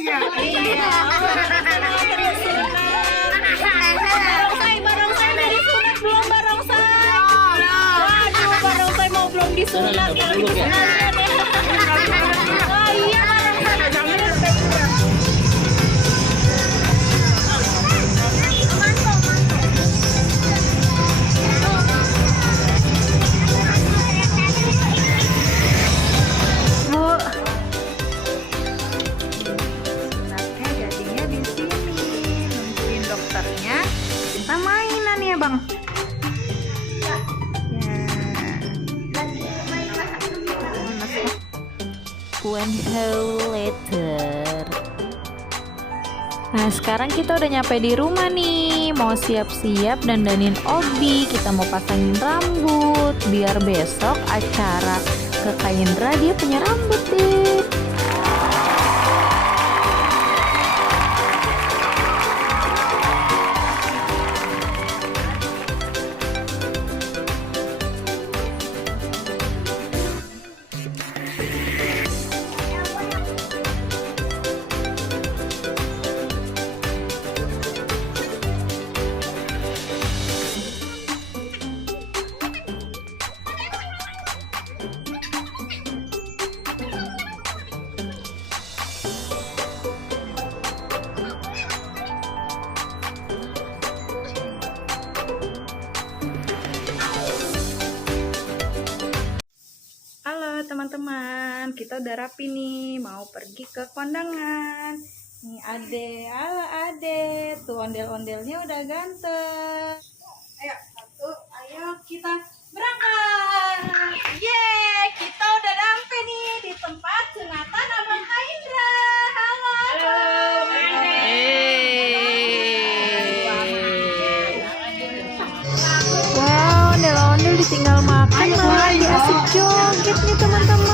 Iya. Barongsai udah disunat belum barongsai? Waduh, barongsai mau belum disunat ya lagi sunat. Oh iya barongsai. Bu, sunatnya jadinya di sini. Nungguin dokternya. Kita mainan ya bang. Ya. One hour later. Nah sekarang kita udah nyampe di rumah nih. Mau siap-siap dandanin Obi. Kita mau pasangin rambut biar besok acara ke Kak Indra dia punya rambut deh. Halo teman-teman, kita udah rapi nih, mau pergi ke kondangan. Nih Ade, halo Ade, tuh ondel-ondelnya udah ganteng. Ayo, ayo kita berangkat. Yeay, kita udah sampai nih di tempat sunatan Abang Kak Indra. Halo, Wow, ondel-ondel ditinggal makan malah lagi asik joget nih teman-teman.